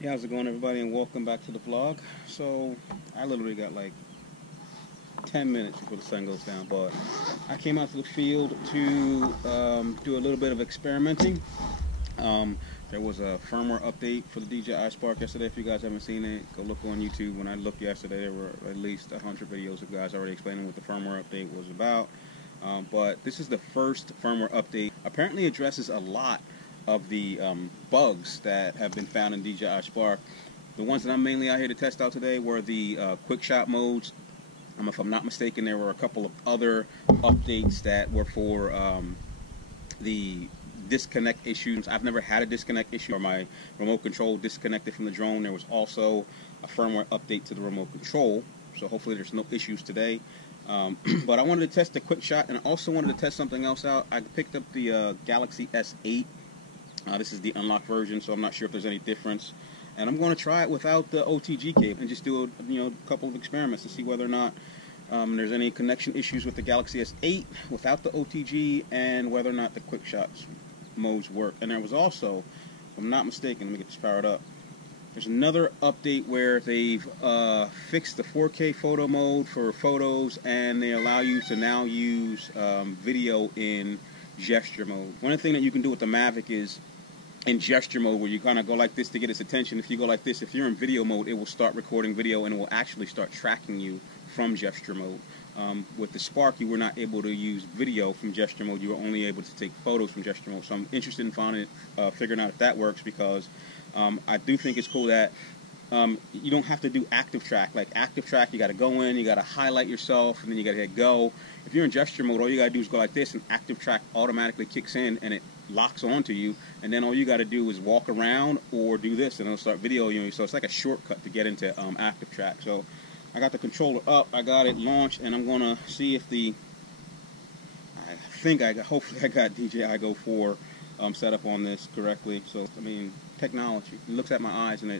Hey, how's it going, everybody, and welcome back to the vlog. So I literally got like 10 minutes before the sun goes down, but I came out to the field to do a little bit of experimenting. There was a firmware update for the Dji Spark yesterday. If you guys haven't seen it, go look on YouTube. When I looked yesterday, there were at least 100 videos of guys already explaining what the firmware update was about. But this is the first firmware update. Apparently addresses a lot of the bugs that have been found in Dji Spark. The ones that I'm mainly out here to test out today were the quick shot modes. If I'm not mistaken, there were a couple of other updates that were for the disconnect issues. I've never had a disconnect issue or my remote control disconnected from the drone. There was also a firmware update to the remote control, so hopefully there's no issues today. But I wanted to test the quick shot, and I also wanted to test something else out. I picked up the Galaxy S8. This is the unlocked version, so I'm not sure if there's any difference. And I'm going to try it without the OTG cable and just do a couple of experiments to see whether or not there's any connection issues with the Galaxy S8 without the OTG, and whether or not the quick shots modes work. And there was also, if I'm not mistaken, let me get this powered up. There's another update where they've fixed the 4K photo mode for photos, and they allow you to now use video in gesture mode. One thing that you can do with the Mavic is in gesture mode, where you kind of go like this to get its attention. If you go like this, if you're in video mode, it will start recording video and it will actually start tracking you from gesture mode. With the Spark, you were not able to use video from gesture mode. You were only able to take photos from gesture mode. So I'm interested in figuring out if that works, because I do think it's cool that you don't have to do active track. Like active track, you got to go in, you got to highlight yourself, and then you got to hit go. If you're in gesture mode, all you got to do is go like this, and active track automatically kicks in and it locks onto you, and then all you got to do is walk around or do this, and it'll start videoing you. So it's like a shortcut to get into active track. So I got the controller up, I got it launched, and I'm gonna see if hopefully I got DJI Go 4 set up on this correctly. So I mean, technology. It looks at my eyes and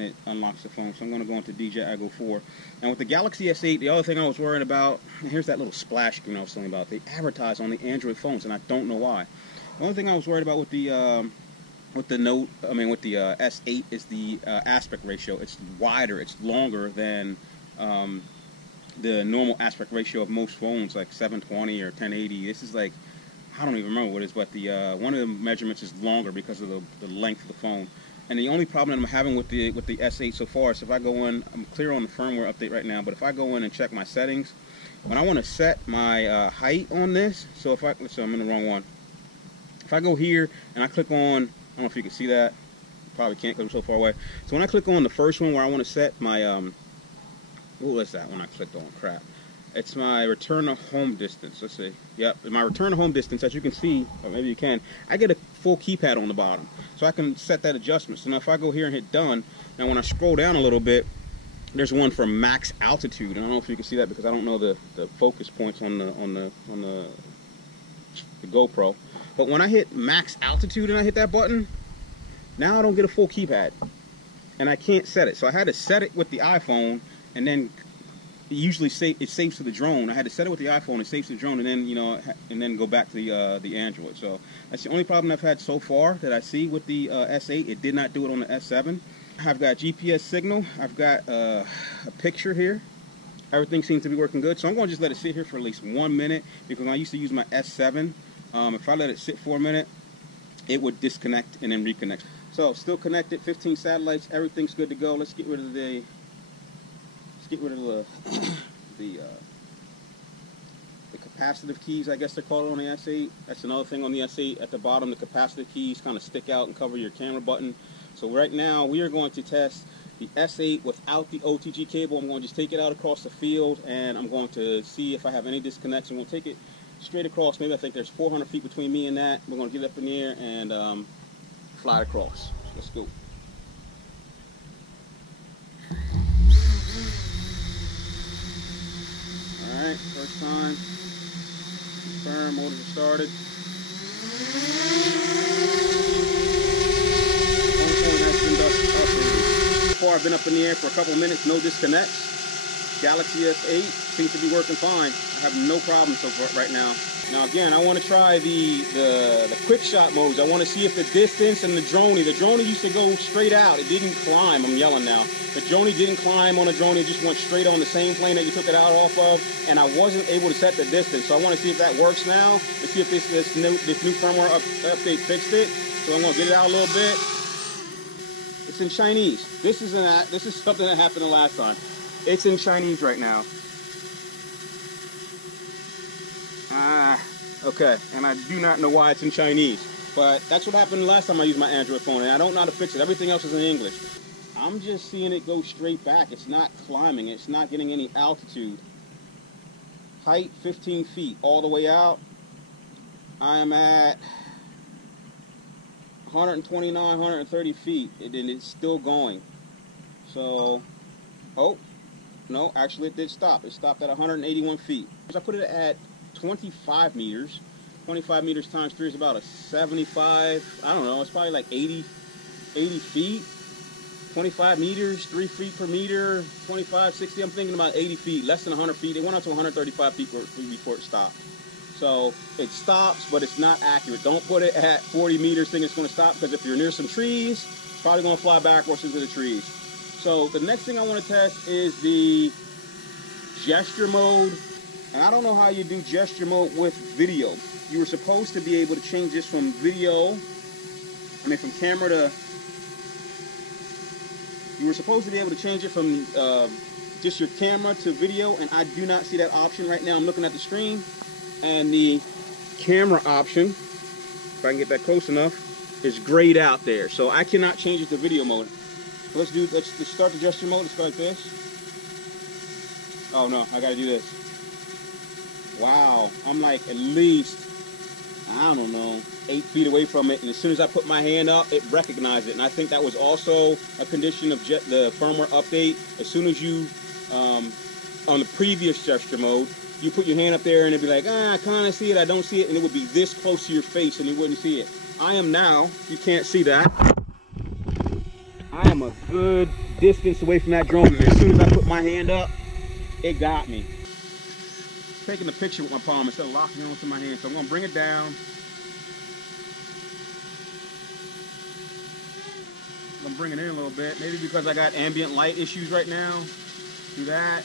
it unlocks the phone. So I'm going to go into DJI Go 4. And with the Galaxy S8, the other thing I was worried about, and here's that little splash screen I was telling you about. They advertise on the Android phones, and I don't know why. The only thing I was worried about with the S8 is the aspect ratio. It's wider, it's longer than the normal aspect ratio of most phones, like 720 or 1080. This is like, I don't even remember what it is, but the one of the measurements is longer because of the length of the phone. And the only problem that I'm having with the S8 so far is if I go in, I'm clear on the firmware update right now, but if I go in and check my settings, when I want to set my height on this, so I'm in the wrong one. If I go here and I click on, I don't know if you can see that, you probably can't because I'm so far away. So when I click on the first one where I want to set my, what was that one I clicked on? Crap. It's my return to home distance. Let's see. Yep, my return to home distance, as you can see, or maybe you can, I get a full keypad on the bottom. So I can set that adjustment. So now if I go here and hit done, now when I scroll down a little bit, there's one for max altitude. And I don't know if you can see that because I don't know the focus points on the GoPro. But when I hit max altitude and I hit that button, now I don't get a full keypad. And I can't set it. So I had to set it with the iPhone, and then it saves to the drone. I had to set it with the iPhone, it saves to the drone, and then and then go back to the Android. So that's the only problem I've had so far that I see with the S8. It did not do it on the S7. I've got GPS signal. I've got a picture here. Everything seems to be working good. So I'm going to just let it sit here for at least 1 minute, because when I used to use my S7, if I let it sit for a minute, it would disconnect and then reconnect. So still connected, 15 satellites, everything's good to go. Let's get rid of the capacitive keys, I guess they're called on the S8. That's another thing on the S8. At the bottom, the capacitive keys kind of stick out and cover your camera button. So right now, we are going to test the S8 without the OTG cable. I'm going to just take it out across the field, and I'm going to see if I have any disconnects. I'm going to take it straight across. Maybe I think there's 400 feet between me and that. We're going to get it up in the air and fly it across. Let's go. Alright, first time. Confirm, motors are started. Phone has been updated. So far I've been up in the air for a couple of minutes, no disconnects. Galaxy S8 seems to be working fine. I have no problems so far right now. Now again, I want to try the quick shot modes. I want to see if the distance and the droney used to go straight out. It didn't climb. I'm yelling now. The droney didn't climb on a droney. It just went straight on the same plane that you took it out off of. And I wasn't able to set the distance. So I want to see if that works now and see if this new firmware update fixed it. So I'm going to get it out a little bit. It's in Chinese. This is something that happened the last time. It's in Chinese right now. Okay, and I do not know why it's in Chinese, but that's what happened the last time I used my Android phone, and I don't know how to fix it. Everything else is in English. I'm just seeing it go straight back. It's not climbing. It's not getting any altitude. Height, 15 feet all the way out. I am at 129, 130 feet, and it's still going. So, oh, no, actually it did stop. It stopped at 181 feet. I put it at 25 meters. 25 meters times 3 is about a 75, I don't know, it's probably like 80 feet. 25 meters, 3 feet per meter, 25, 60, I'm thinking about 80 feet, less than 100 feet. It went up to 135 feet before it stopped. So it stops, but it's not accurate. Don't put it at 40 meters thinking it's going to stop, because if you're near some trees, it's probably going to fly backwards into the trees. So the next thing I want to test is the gesture mode. And I don't know how you do gesture mode with video. You were supposed to be able to change this from video, from camera to, you were supposed to be able to change it from just your camera to video, and I do not see that option right now. I'm looking at the screen, and the camera option, if I can get that close enough, is grayed out there. So I cannot change it to video mode. Let's start the gesture mode. Let's go like this. Oh no, I gotta do this. Wow, I'm like at least, I don't know, 8 feet away from it, and as soon as I put my hand up, it recognized it. And I think that was also a condition of the firmware update. As soon as you, on the previous gesture mode, you put your hand up there and it'd be like, I kind of see it, I don't see it, and it would be this close to your face and you wouldn't see it. I am now, you can't see that, I am a good distance away from that drone, and as soon as I put my hand up, it got me. Taking the picture with my palm instead of locking it onto my hand. So I'm going to bring it down. I'm going to bring it in a little bit. Maybe because I got ambient light issues right now. Do that.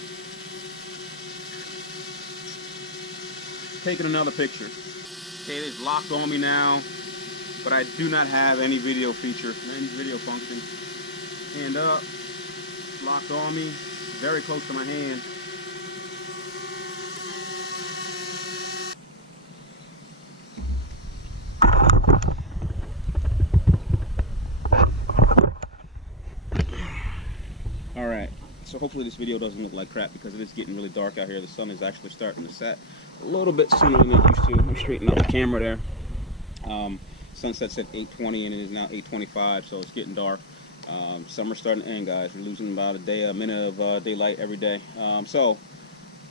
Taking another picture. Okay, it is locked on me now, but I do not have any video feature, any video function. Hand up, locked on me, very close to my hand. So hopefully this video doesn't look like crap, because it is getting really dark out here. The sun is actually starting to set a little bit sooner than it used to. I'm straightening up the camera there. Sunset said 8:20 and it is now 8:25, so it's getting dark. Summer's starting to end, guys. We're losing about a minute of daylight every day. So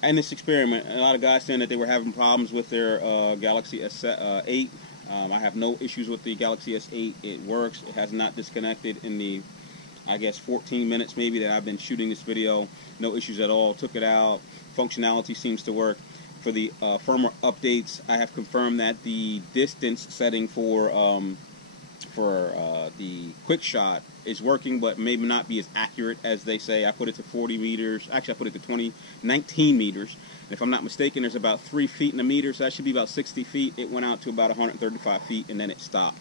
in this experiment, a lot of guys saying that they were having problems with their Galaxy S8. I have no issues with the Galaxy S8. It works. It has not disconnected in the, I guess, 14 minutes maybe that I've been shooting this video. No issues at all. Took it out. Functionality seems to work. For the firmware updates, I have confirmed that the distance setting for the quick shot is working, but maybe not be as accurate as they say. I put it to 40 meters. Actually, I put it to 19 meters. And if I'm not mistaken, there's about 3 feet in a meter, so that should be about 60 feet. It went out to about 135 feet, and then it stopped.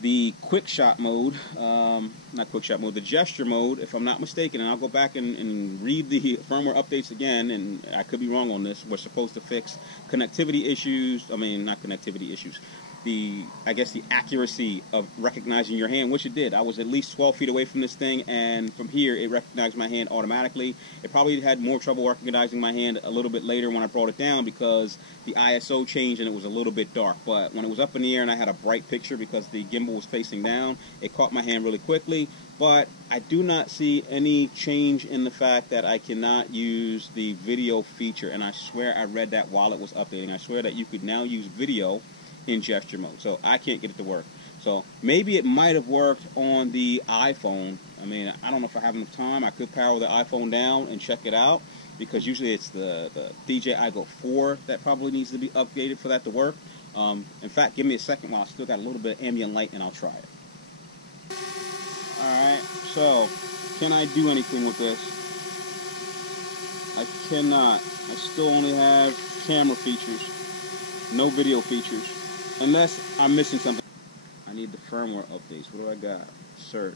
The quick shot mode, not quick shot mode, the gesture mode, if I'm not mistaken, and I'll go back and read the firmware updates again, and I could be wrong on this, we're supposed to fix connectivity issues, not connectivity issues, I guess the accuracy of recognizing your hand, which it did. I was at least 12 feet away from this thing, and from here it recognized my hand automatically. It probably had more trouble recognizing my hand a little bit later when I brought it down, because the ISO changed and it was a little bit dark. But when it was up in the air and I had a bright picture because the gimbal was facing down, it caught my hand really quickly. But I do not see any change in the fact that I cannot use the video feature, and I swear I read that while it was updating. I swear that you could now use video in gesture mode, so I can't get it to work. So maybe it might have worked on the iPhone. I don't know if I have enough time. I could power the iPhone down and check it out, because usually it's the DJI Go 4 that probably needs to be updated for that to work. In fact, give me a second while I still got a little bit of ambient light and I'll try it. Alright, so can I do anything with this? I cannot. I still only have camera features, no video features, unless I'm missing something. I need the firmware updates. What do I got? Search.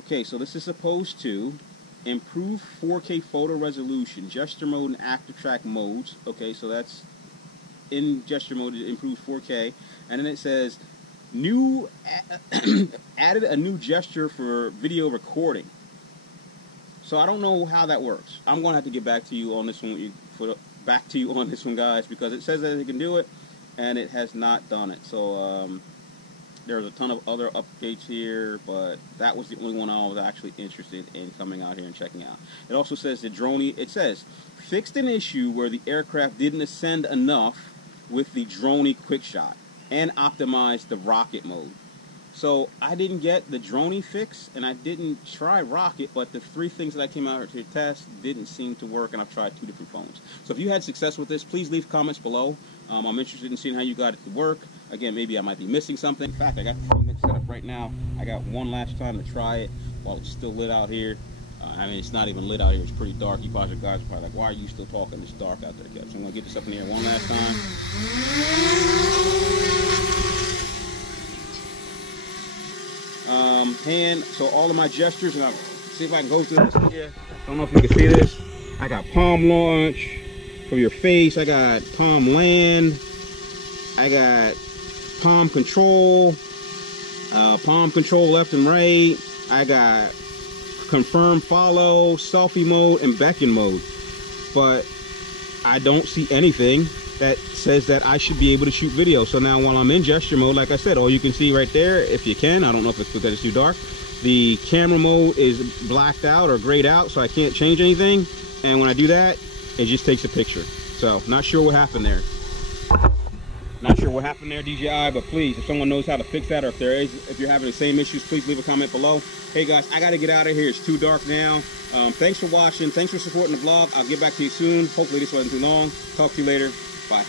Okay, so this is supposed to improve 4K photo resolution, gesture mode and active track modes. Okay, so that's in gesture mode, it improves 4K, and then it says new added a new gesture for video recording. So I don't know how that works. I'm going to have to get back to you on this one, guys, because it says that it can do it, and it has not done it. So there's a ton of other updates here, but that was the only one I was actually interested in coming out here and checking out. It also says the drone, it says, fixed an issue where the aircraft didn't ascend enough with the drone quick shot and optimized the rocket mode. So I didn't get the drone fix, and I didn't try rocket, but the 3 things that I came out here to test didn't seem to work, and I've tried 2 different phones. So if you had success with this, please leave comments below. I'm interested in seeing how you got it to work. Again, maybe I might be missing something. In fact, I got the thing set up right now. I got one last time to try it while it's still lit out here. I mean, it's not even lit out here. It's pretty dark. You guys are probably like, why are you still talking this dark out there, Kev? So I'm going to get this up in here one last time. So all of my gestures, and I'll see if I can go through this here. I don't know if you can see this. I got palm launch for your face. I got palm land. I got palm control left and right. I got confirm follow, selfie mode, and beckon mode. But I don't see anything that says that I should be able to shoot video. So now while I'm in gesture mode, like I said, all you can see right there, if you can, I don't know if it's because it's too dark, the camera mode is blacked out or grayed out, so I can't change anything. And when I do that, it just takes a picture. So not sure what happened there. Not sure what happened there, DJI, but please, if someone knows how to fix that, or if you're having the same issues, please leave a comment below. Hey guys, I gotta get out of here. It's too dark now. Thanks for watching. Thanks for supporting the vlog. I'll get back to you soon. Hopefully this wasn't too long. Talk to you later. Bye.